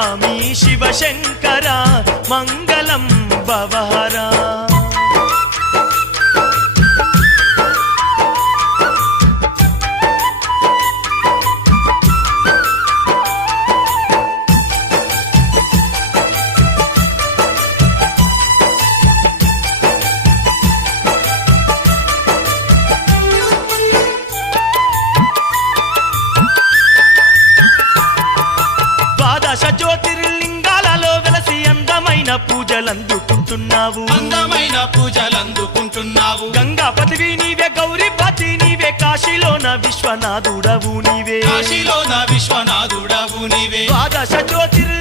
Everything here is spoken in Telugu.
స్వామి శివశంకర మంగళం భవహరా ద్వాదశ జ్యోతిర్లింగాలలో వెలసి అందమైన పూజలందుకుంటున్నావు గంగాపతివి నీవే గౌరీపతి నీవే కాశీలోన విశ్వనాథుడవు నీవే విశ్వనాథుడవు నీవే ద్వాదశ జ్యోతిర్